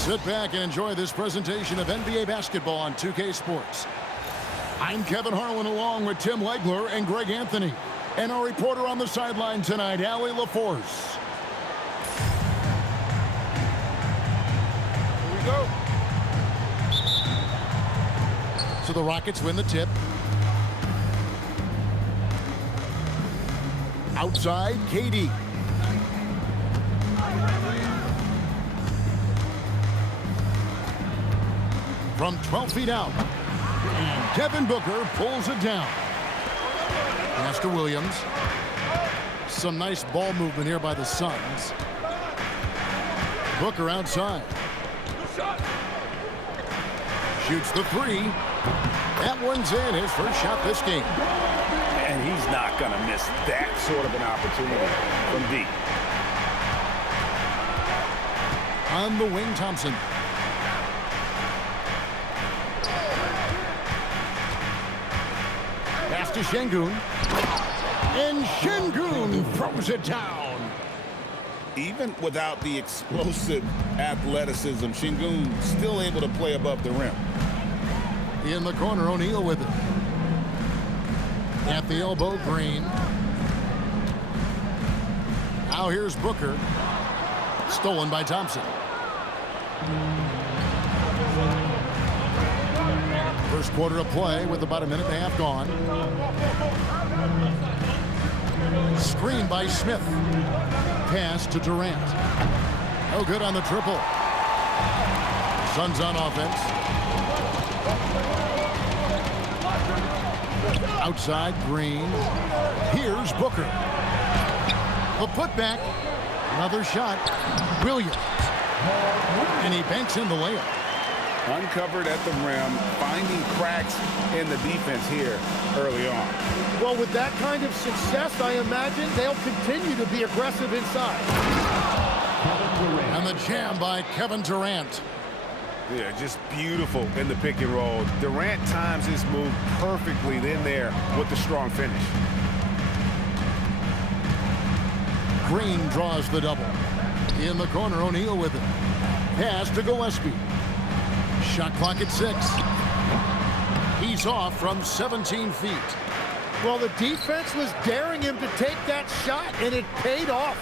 Sit back and enjoy this presentation of NBA basketball on 2K Sports. I'm Kevin Harlan along with Tim Legler and Greg Anthony. And our reporter on the sideline tonight, Allie LaForce. Here we go. So the Rockets win the tip. Outside, KD. From 12 feet out. And Devin Booker pulls it down. Pass to Williams. Some nice ball movement here by the Suns. Booker outside. Shoots the three. That one's in, his first shot this game. And he's not going to miss that sort of an opportunity from deep. On the wing, Thompson. Pass to Şengün. And Şengün throws it down. Even without the explosive athleticism, Şengün still able to play above the rim. In the corner, O'Neal with it. At the elbow, Green. Now here's Booker. Stolen by Thompson. First quarter of play with about a minute and a half gone. Screen by Smith. Pass to Durant. No good on the triple. Suns on offense. Outside, Green. Here's Booker. The putback. Another shot. Williams. And he banks in the layup. Uncovered at the rim, finding cracks in the defense here early on. Well, with that kind of success, I imagine they'll continue to be aggressive inside. And the jam by Kevin Durant. Yeah, just beautiful in the pick and roll. Durant times his move perfectly then there with the strong finish. Green draws the double. In the corner, O'Neal with it. Pass to Gillespie. Shot clock at 6. He's off from 17 feet. Well, the defense was daring him to take that shot, and it paid off.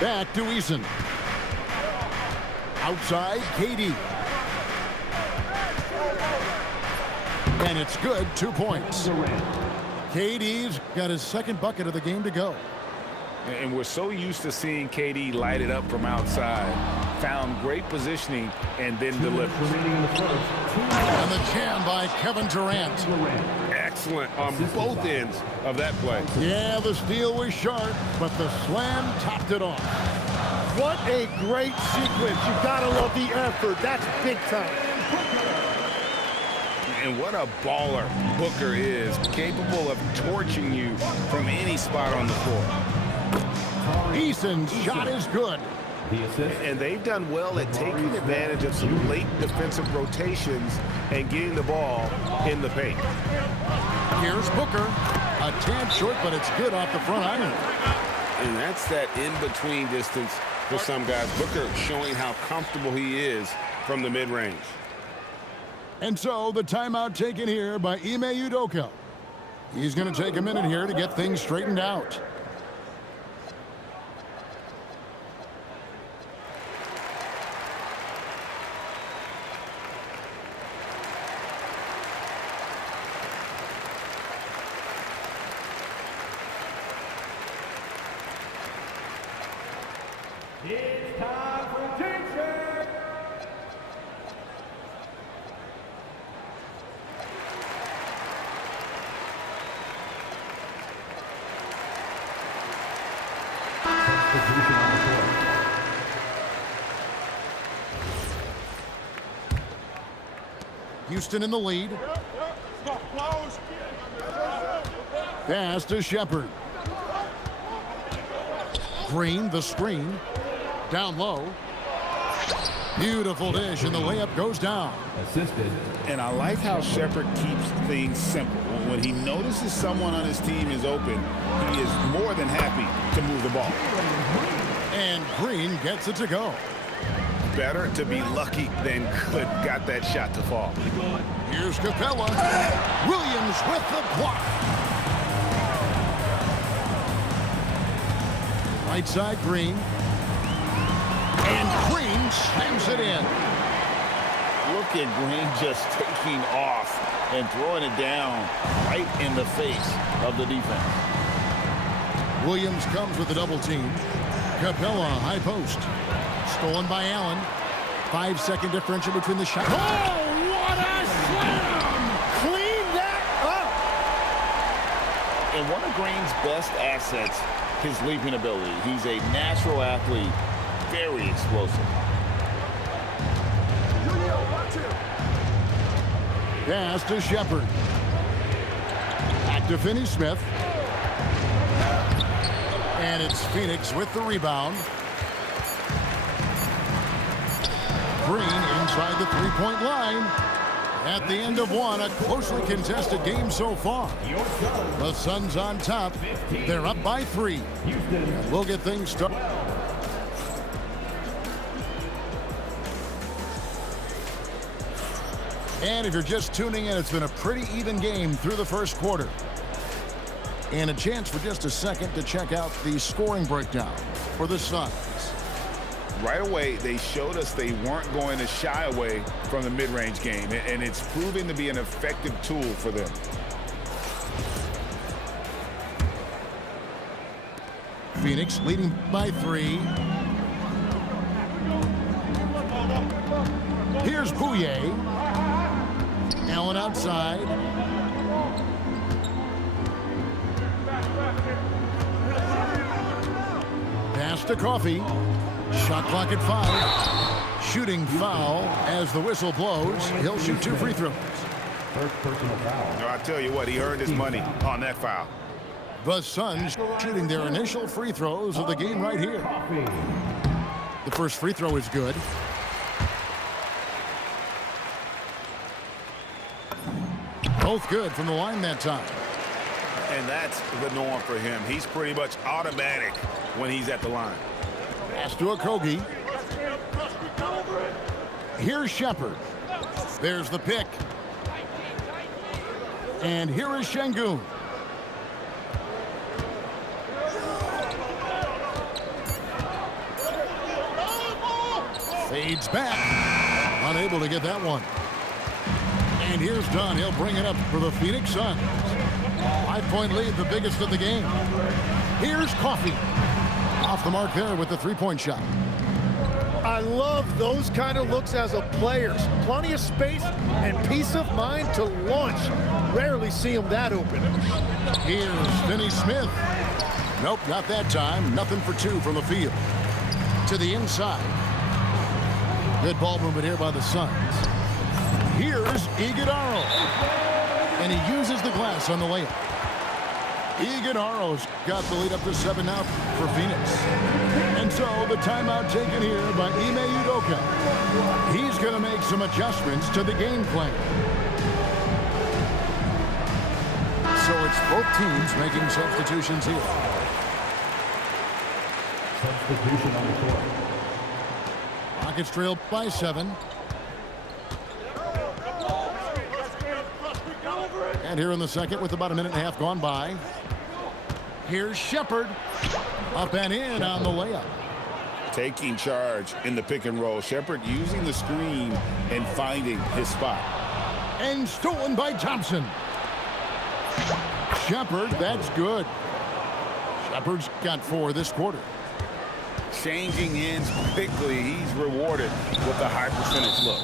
Back to Eason. Outside, KD. And it's good, 2 points. KD's got his second bucket of the game to go. And we're so used to seeing KD light it up from outside. Found great positioning and then delivers. And the jam by Kevin Durant. Excellent on both ends of that play. Yeah, the steal was sharp, but the slam topped it off. What a great sequence. You gotta love the effort. That's big time. And what a baller Booker is, capable of torching you from any spot on the floor. Eason's shot is good. And they've done well at taking advantage of some late defensive rotations and getting the ball in the paint. Here's Booker. A tad short, but it's good off the front iron. And that's that in-between distance for some guys. Booker showing how comfortable he is from the mid-range. And so the timeout taken here by Ime Udoka. He's going to take a minute here to get things straightened out. It's time for teacher. Houston in the lead. Pass to Shepherd. Green, the screen. Down low. Beautiful dish, and the layup goes down. Assisted. And I like how Shepherd keeps things simple. When he notices someone on his team is open, he is more than happy to move the ball. And Green gets it to go. better to be lucky than good got that shot to fall. Here's Capella. Williams with the block. Right side, Green. And Green slams it in. Look at Green just taking off and throwing it down right in the face of the defense. Williams comes with the double team. Capella, high post. Stolen by Allen. 5-second differential between the shots. Oh, what a slam! Clean that up! And one of Green's best assets, his leaping ability. He's a natural athlete, very explosive. Pass to Shepard. Back to Finney-Smith. And it's Phoenix with the rebound. Green inside the three-point line. At the end of one, a closely contested game so far. The Suns on top. They're up by 3. And we'll get things started. And if you're just tuning in, it's been a pretty even game through the first quarter. And a chance for just a second to check out the scoring breakdown for the Suns. Right away, they showed us they weren't going to shy away from the mid-range game, and it's proving to be an effective tool for them. Phoenix leading by 3. Here's Bouye. Allen outside. Pass to Coffey. Shot clock at 5. Shooting foul as the whistle blows. He'll shoot 2 free throws. First personal foul. No, I tell you what, he earned his money on that foul. The Suns shooting their initial free throws of the game right here. The first free throw is good. Both good from the line that time. And that's the norm for him. He's pretty much automatic when he's at the line. Pass to Okogie. Here's Shepard. There's the pick. And here is Şengün. Fades back. Unable to get that one. And here's Dunn. He'll bring it up for the Phoenix Suns. 5-point lead, the biggest of the game. Here's Coffey. Off the mark there with the three-point shot. I love those kind of looks as a player. Plenty of space and peace of mind to launch. Rarely see him that open. Here's Finney-Smith. Nope, not that time. Nothing for 2 from the field. To the inside. Good ball movement here by the Suns. Here's Iguodala. And he uses the glass on the layup. Iguodala's got the lead up to 7 now for Phoenix. And so the timeout taken here by Ime Udoka. He's going to make some adjustments to the game plan. So it's both teams making substitutions here. Substitution on the court. Rockets trail by 7. And here in the second with about a minute and a half gone by. Here's Shepard. Up and in on the layup. Taking charge in the pick and roll. Shepard using the screen and finding his spot. And stolen by Thompson. Shepard, that's good. Shepard's got 4 this quarter. Changing ends quickly. He's rewarded with a high percentage look.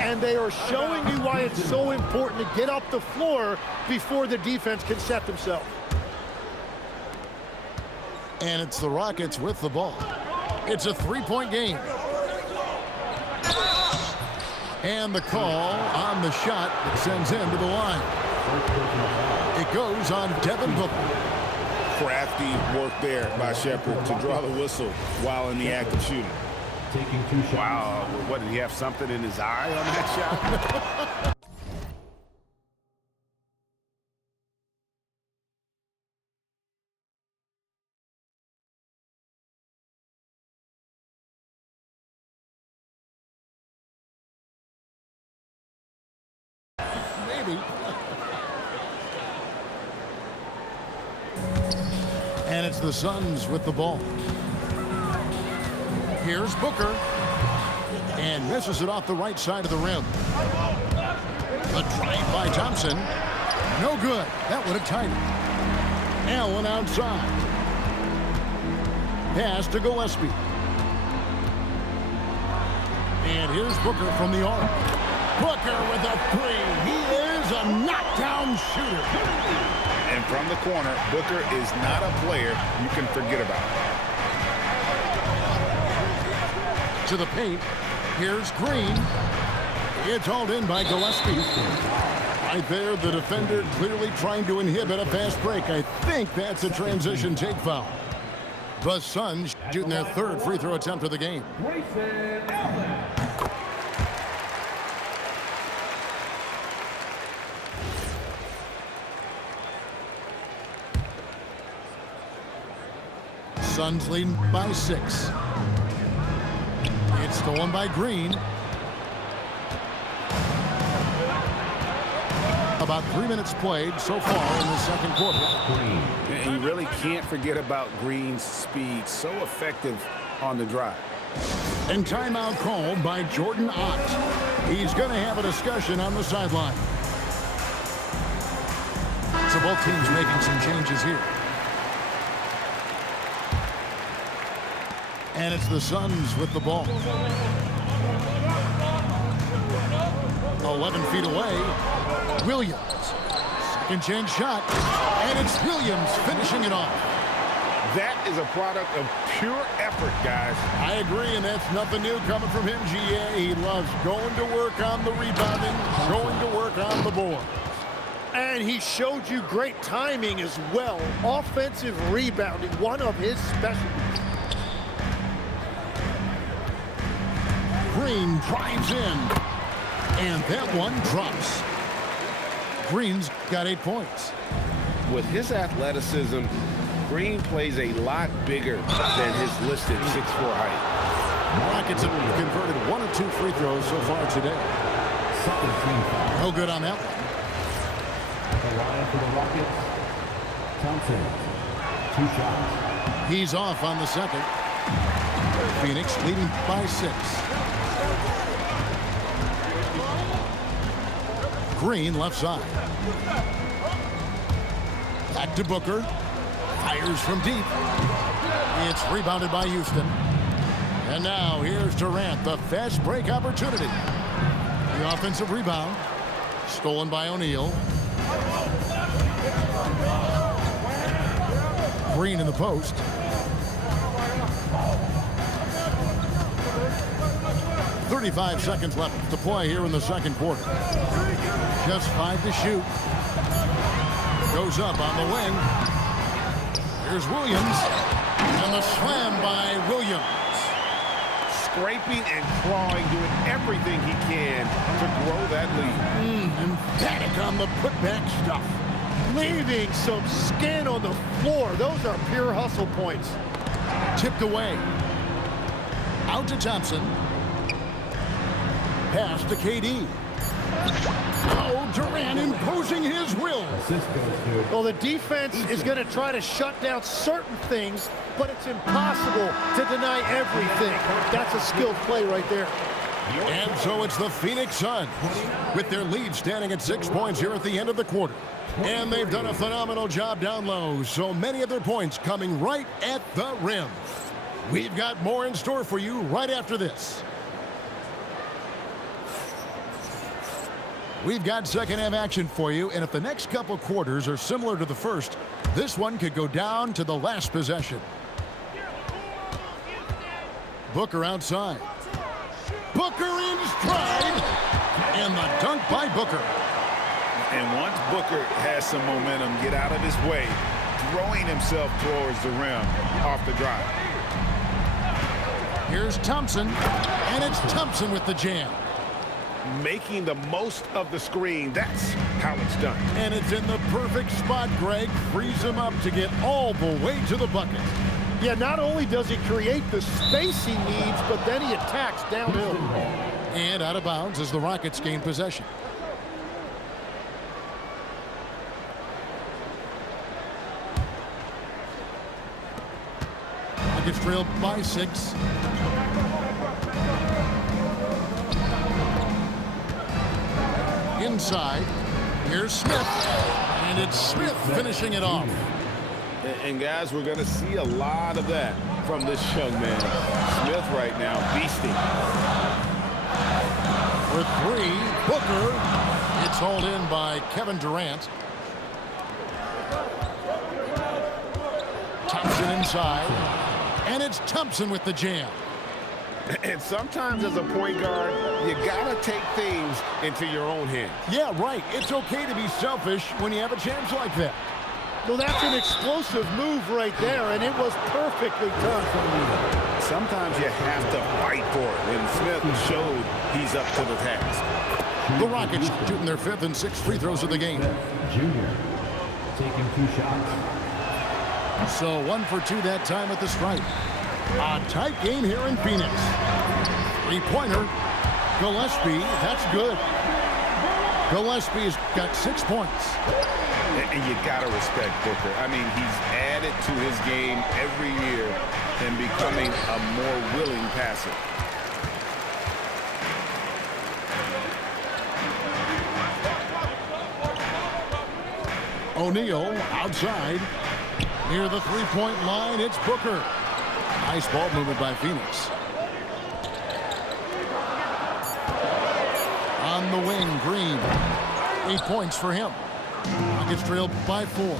And they are showing you why it's so important to get up the floor before the defense can set themselves. And it's the Rockets with the ball. It's a 3-point game. And the call on the shot that sends him to the line. It goes on Devin Booker. Crafty work there by Shepard to draw the whistle while in the act of shooting. Taking 2 shots. Wow, what, did he have something in his eye on that shot? maybe. And it's the Suns with the ball. Here's Booker. And misses it off the right side of the rim. The drive by Thompson. No good. That would have tied it. Allen outside. Pass to Gillespie. And here's Booker from the arc. Booker with a three. He is a knockdown shooter. And from the corner, Booker is not a player you can forget about. To the paint. Here's Green. It's hauled in by Gillespie. Right there, the defender clearly trying to inhibit a fast break. I think that's a transition take foul. The Suns shooting their third free throw attempt of the game. Suns leading by 6. It's stolen by Green. About 3 minutes played so far in the second quarter. And you really can't forget about Green's speed. So effective on the drive. And timeout called by Jordan Ott. He's going to have a discussion on the sideline. So both teams making some changes here. And it's the Suns with the ball. 11 feet away. Williams. Second chance shot. And it's Williams finishing it off. That is a product of pure effort, guys. I agree, and that's nothing new coming from him, GA. He loves going to work on the rebounding, going to work on the board. And he showed you great timing as well. Offensive rebounding, one of his specialties. Green drives in, and that one drops. Green's got 8 points. With his athleticism, Green plays a lot bigger than his listed 6'4" height. Rockets have converted 1 of 2 free throws so far today. No good on that one. The line for the Rockets, Thompson, 2 shots. He's off on the second. Phoenix leading by 6. Green left side. Back to Booker. Fires from deep. It's rebounded by Houston. And now here's Durant, the fast break opportunity. The offensive rebound. Stolen by O'Neal. Green in the post. .35 seconds left to play here in the second quarter. Just 5 to shoot. Goes up on the wing. Here's Williams. And the slam by Williams. Scraping and clawing, doing everything he can to grow that lead. Emphatic on the putback stuff. Leaving some skin on the floor. Those are pure hustle points. Tipped away. Out to Thompson. Pass to KD. Oh, Durant imposing his will. Assist goes to Well, the defense is going to try to shut down certain things, but it's impossible to deny everything. That's a skilled play right there. And so it's the Phoenix Suns with their lead standing at 6 points here at the end of the quarter. And they've done a phenomenal job down low. So many of their points coming right at the rim. We've got more in store for you right after this. We've got second half action for you, and if the next couple quarters are similar to the first, this one could go down to the last possession. Booker outside. Booker in stride, and the dunk by Booker. And once Booker has some momentum, get out of his way, throwing himself towards the rim off the drive. Here's Thompson, and it's Thompson with the jam. Making the most of the screen. That's how it's done. And it's in the perfect spot, Greg. Frees him up to get all the way to the bucket. Yeah, not only does he create the space he needs, but then he attacks downhill. And out of bounds as the Rockets gain possession. Rockets trail by 6. Inside, here's Smith, and it's Smith finishing it off. And guys, we're going to see a lot of that from this young man. Smith right now, beasting. For 3, Booker. It's hauled in by Kevin Durant. Thompson inside, and it's Thompson with the jam. And sometimes as a point guard, you gotta take things into your own hands. Yeah, right. It's okay to be selfish when you have a chance like that. Well, that's an explosive move right there, and it was perfectly done. Sometimes you have to fight for it, and Smith showed he's up to the task. The Rockets shooting their 5th and 6th free throws of the game. Junior taking 2 shots. So 1 for 2 that time at the stripe. A tight game here in Phoenix. 3-pointer. Gillespie, that's good. Gillespie's got 6 points. And you gotta respect Booker. I mean, he's added to his game every year and becoming a more willing passer. O'Neal outside. Near the 3-point line, it's Booker. Nice ball movement by Phoenix. On the wing, Green. 8 points for him. Rockets trailed by 4.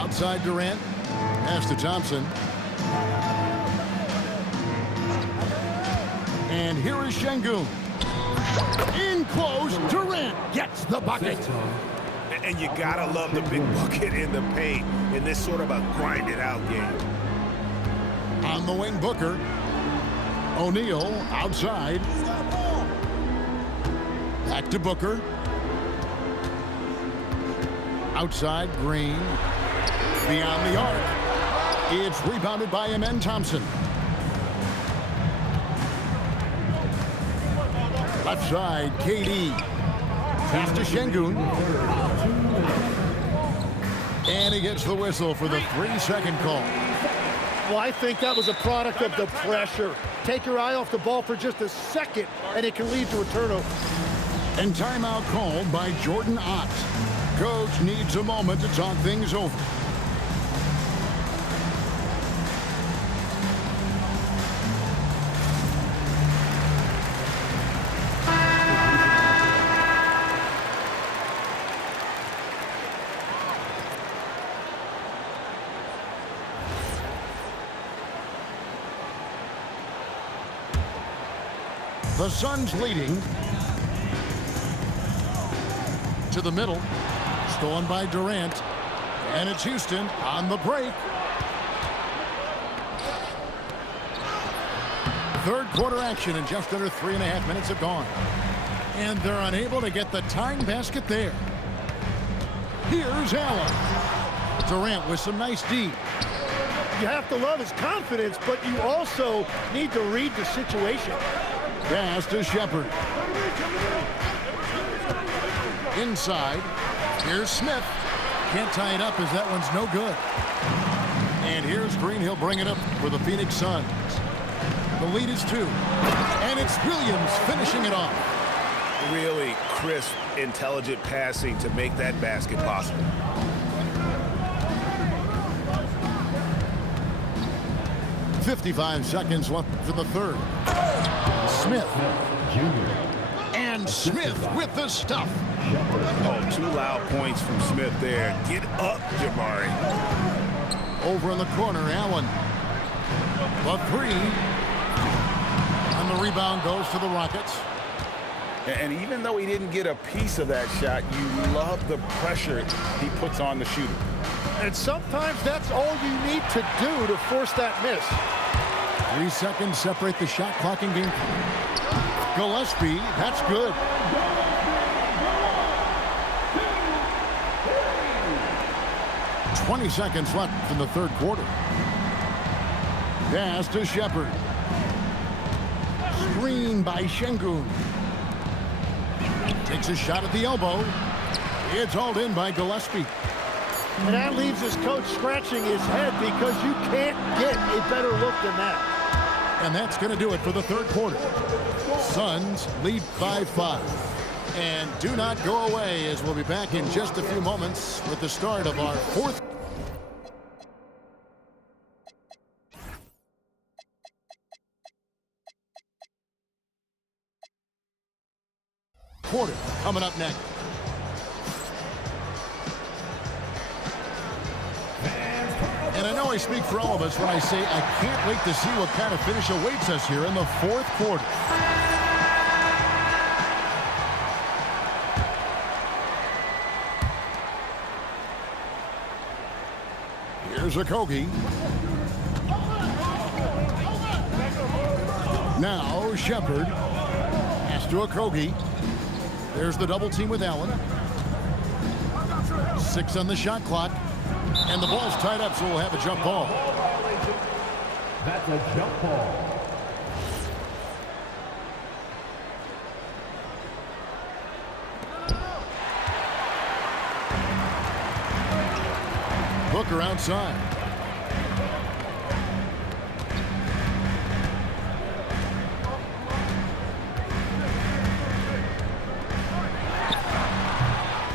Outside Durant. Pass to Thompson. And here is Şengün. In close, Durant gets the bucket. And you gotta love the big bucket in the paint in this sort of a grind-it-out game. On the wing, Booker. O'Neal outside. Back to Booker. Outside, Green. Beyond the arc. It's rebounded by Amen Thompson. Left side, KD. Pass to Şengün. And he gets the whistle for the 3-second call. Well, I think that was a product of the pressure. Take your eye off the ball for just a second, and it can lead to a turnover. And timeout called by Jordan Ott. Coach needs a moment to talk things over. The Suns leading. To the middle. Stolen by Durant. And it's Houston on the break. Third quarter action, and just under 3.5 minutes have gone. And they're unable to get the tying basket there. Here's Allen. Durant with some nice D. You have to love his confidence, but you also need to read the situation. Pass to Shepherd. Inside. Here's Smith. Can't tie it up as that one's no good. And here's Green. He'll bring it up for the Phoenix Suns. The lead is 2. And it's Williams finishing it off. Really crisp, intelligent passing to make that basket possible. .55 seconds left for the third. Smith. And Smith with the stuff. Oh, 2 loud points from Smith there. Get up, Jabari. Over in the corner, Allen. The 3. And the rebound goes to the Rockets. And even though he didn't get a piece of that shot, you love the pressure he puts on the shooter. And sometimes that's all you need to do to force that miss. 3 seconds separate the shot clock and game. Gillespie, that's good. .20 seconds left in the third quarter. Pass to Shepherd. Screen by Şengün. Takes a shot at the elbow. It's hauled in by Gillespie. And that leaves his coach scratching his head because you can't get a better look than that. And that's going to do it for the third quarter. Suns lead by 5. And do not go away, as we'll be back in just a few moments with the start of our fourth quarter. Coming up next. And I know I speak for all of us when I say I can't wait to see what kind of finish awaits us here in the fourth quarter. Here's Okogie. Now Shepherd. Pass to Okogie. There's the double team with Allen. 6 on the shot clock. And the ball's tied up, so we'll have a jump ball. That's a jump ball. Booker outside.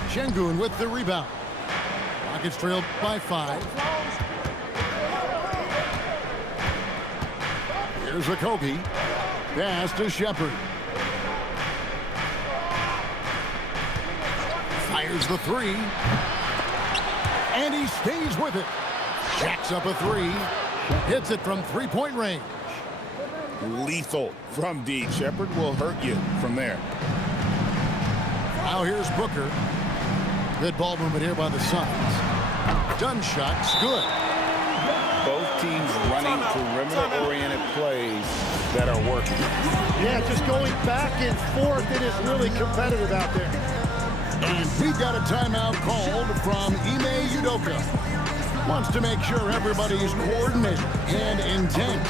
Şengün with the rebound. Rockets trailed by 5. Here's Okogie. Pass to Shepherd. Fires the 3. And he stays with it. Jacks up a 3. Hits it from three-point range. Lethal from deep. Shepherd will hurt you from there. Now here's Booker. Good ball movement here by the Suns. Done shot's good. Both teams running perimeter-oriented plays that are working. Yeah, just going back and forth. It is really competitive out there. And we got a timeout called from Ime Udoka. Wants to make sure everybody's coordinated and intent.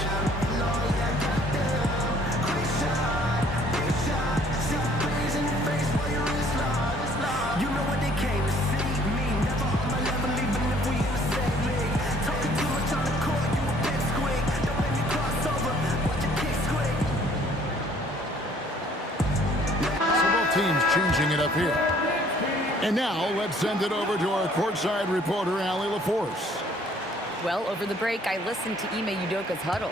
Teams changing it up here. And now let's send it over to our courtside reporter, Allie LaForce. Well, over the break, I listened to Ime Udoka's huddle.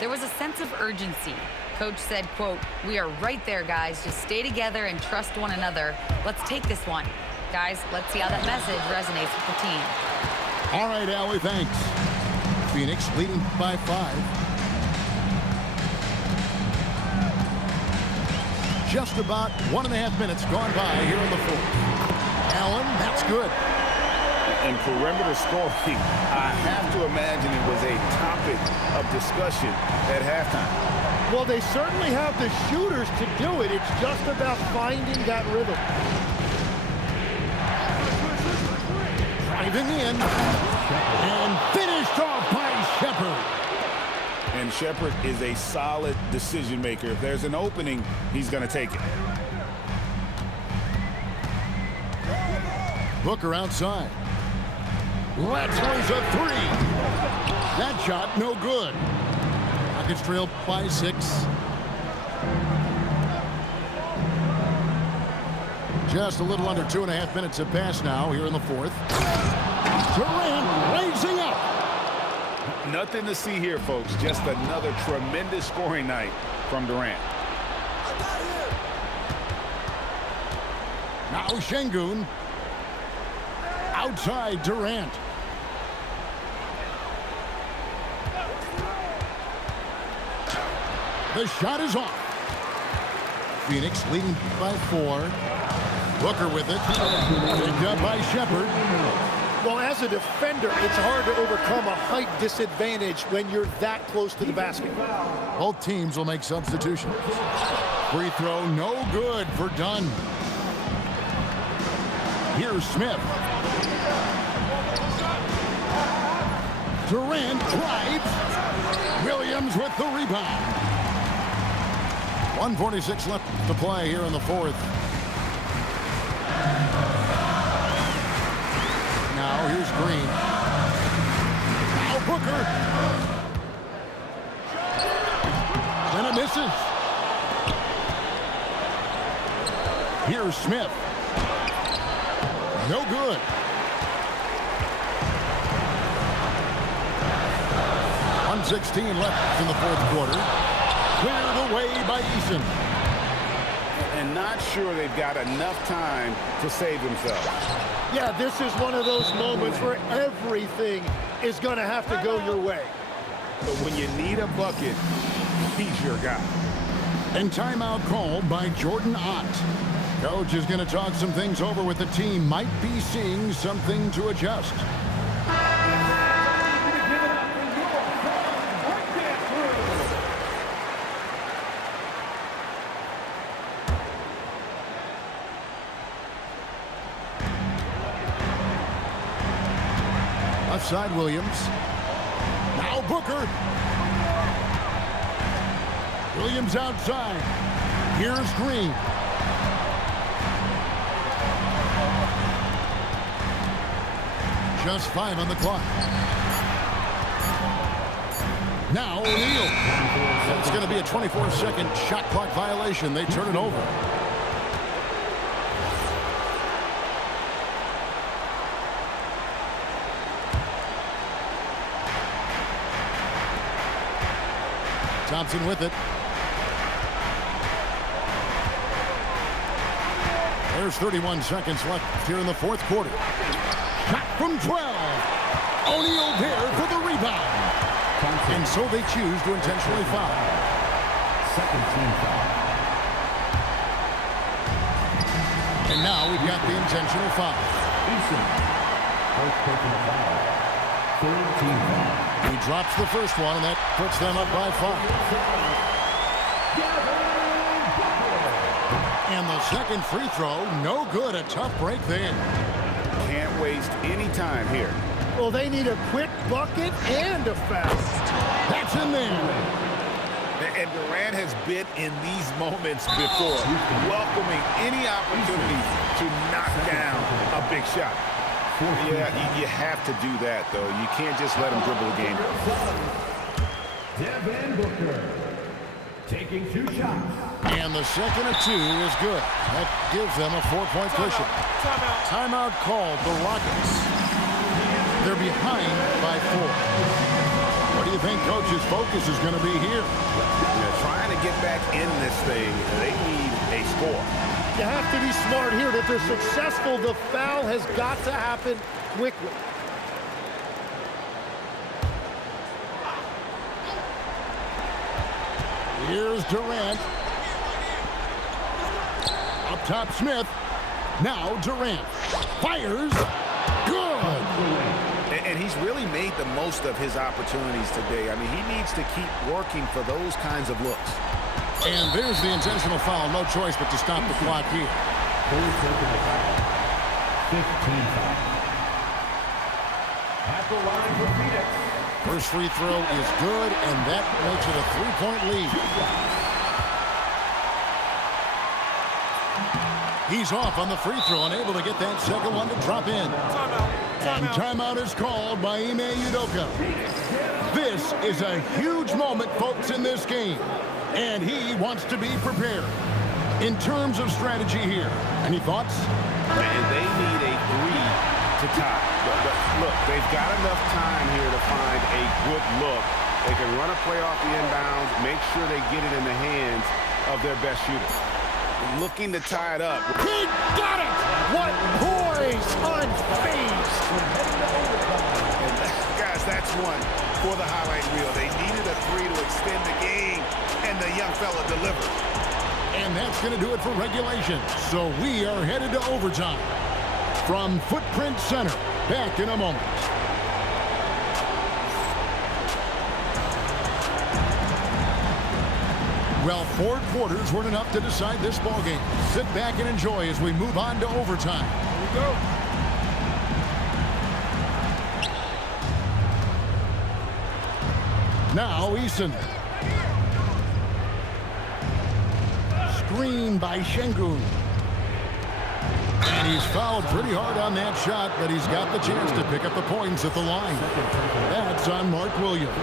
There was a sense of urgency. Coach said, quote, "We are right there, guys. Just stay together and trust one another. Let's take this one. Guys, let's see how that message resonates with the team." All right, Allie, thanks. Phoenix leading by 5. Just about 1.5 minutes gone by here in the fourth. Allen, that's good. And perimeter scoring, I have to imagine it was a topic of discussion at halftime. Well, they certainly have the shooters to do it. It's just about finding that rhythm. Driving in. And finished off by Shepherd. And Shepherd is a solid decision maker. If there's an opening, he's going to take it. Booker outside. Let's lose a 3. That shot no good. Rockets trail by 6. Just a little under 2.5 minutes have passed now here in the fourth. Durant raising up. Nothing to see here, folks. Just another tremendous scoring night from Durant. Now Şengün. Outside Durant. The shot is off. Phoenix leading by 4. Booker with it. Picked up by Shepherd. Well, as a defender, it's hard to overcome a height disadvantage when you're that close to the basket. Both teams will make substitutions. Free throw no good for Dunn. Here's Smith. Durant drives. Williams with the rebound. 1:46 left to play here in the fourth. now. Here's Green. Now Booker. And it misses. Here's Smith. No good. .16 left in the fourth quarter. Cleared away by Eason. And not sure they've got enough time to save themselves. Yeah, this is one of those moments where everything is going to have to go your way. But when you need a bucket, he's your guy. And timeout called by Jordan Ott. Coach is going to talk some things over with the team. Might be seeing something to adjust. Left side, Williams. Now Booker. Williams outside. Here's Green. Just 5 on the clock. Now O'Neal. It's going to be a 24-second shot clock violation. They turn it over. Thompson with it. There's 31 seconds left here in the fourth quarter. Shot from 12. O'Neal there for the rebound. And so they choose to intentionally foul. Second team foul. And now we've got the intentional foul. Eason. First personal foul. Third team foul. He drops the first one, and that puts them up by 5. And the second free throw, no good. A tough break there. Can't waste any time here. Well, they need a quick bucket and a foul. That's in there. And Durant has been in these moments before, welcoming any opportunity to knock down a big shot. Yeah, you have to do that, though. You can't just let him dribble the game. Devin Booker taking 2 shots. And the second of 2 is good. That gives them a 4-point cushion. Timeout called. The Rockets. They're behind by 4. What do you think Coach's focus is going to be here? Trying to get back in this thing, they need a score. You have to be smart here. If they're successful, the foul has got to happen quickly. Here's Durant. Up top, Smith. Now Durant. Fires. Good. And he's really made the most of his opportunities today. I mean, he needs to keep working for those kinds of looks. And there's the intentional foul. No choice but to stop the clock here. 15 foul. At the line for Phoenix. First free throw is good, and that makes it a 3-point lead. He's off on the free throw, unable to get that second one to drop in. And timeout is called by Ime Udoka. This is a huge moment, folks, in this game. And he wants to be prepared. In terms of strategy here, any thoughts? And they need a 3 to tie. But look, they've got enough time here to find a good look. They can run a play off the inbounds, make sure they get it in the hands of their best shooter. Looking to tie it up. He got it! What poise, unfazed! And guys, that's one for the highlight reel. They needed a 3 to extend the game, and the young fella delivered. And that's going to do it for regulation. So we are headed to overtime. From Footprint Center, back in a moment. Well, 4 quarters weren't enough to decide this ballgame. Sit back and enjoy as we move on to overtime. Here we go. Now Eason. Screen by Şengün. And he's fouled pretty hard on that shot, but he's got the chance to pick up the points at the line. That's on Mark Williams.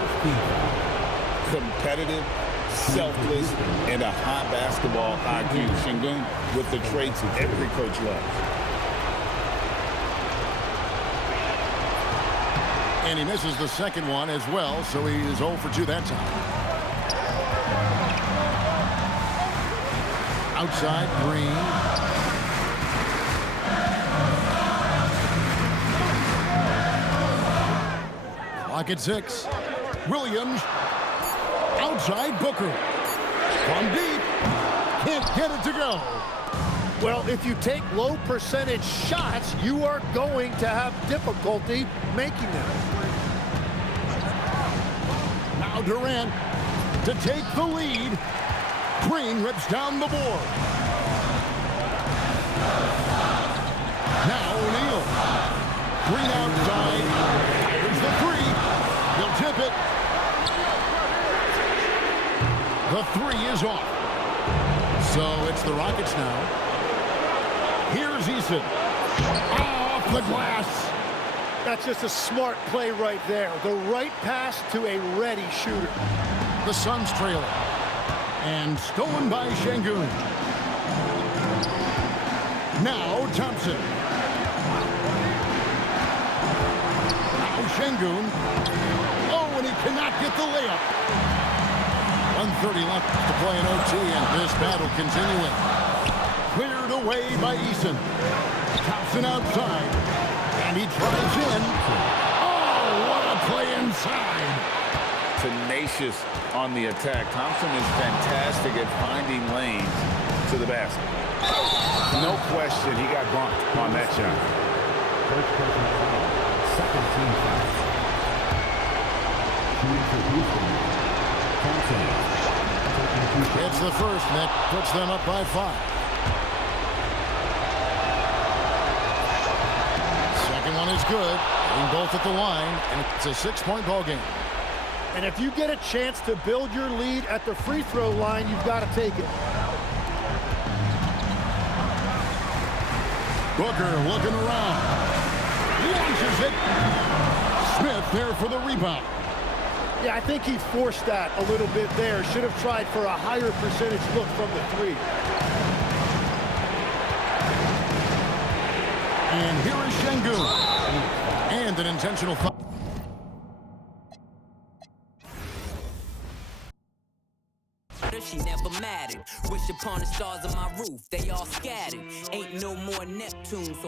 Competitive, selfless, and a high basketball IQ. Sengun with the traits every coach loves. And he misses the second one as well, so he is 0 for 2 that time. Outside, Green. Clock at 6. Williams. Outside, Booker. From deep. Can't get it to go. Well, if you take low percentage shots, you are going to have difficulty making them. Now Durant to take the lead. Green rips down the board. Now O'Neal. Green outside. Here's the three. He'll tip it. The three is off. So it's the Rockets now. Here's Eason. Off the glass. That's just a smart play right there. The right pass to a ready shooter. The Suns trailing. And stolen by Sengun. Now Thompson. Now Sengun. Oh, and he cannot get the layup. 1:30 left to play in OT, and this battle continuing. Cleared away by Eason. Thompson outside. And he drives in. Oh, what a play inside. Tenacious on the attack. Thompson is fantastic at finding lanes to the basket. No question, he got bumped on that shot. First personal foul. Second team foul. Shooting for Houston. Thompson. It's the first, and that puts them up by 5. Second one is good. Being both at the line, and it's a 6-point ball game. And if you get a chance to build your lead at the free throw line, you've got to take it. Booker looking around. Launches it. Smith there for the rebound. Yeah, I think he forced that a little bit there. Should have tried for a higher percentage look from the three. And here is Sengun. And an intentional foul. She never mattered. Wish upon the stars of my roof, they all scattered. Ain't no more Neptune, so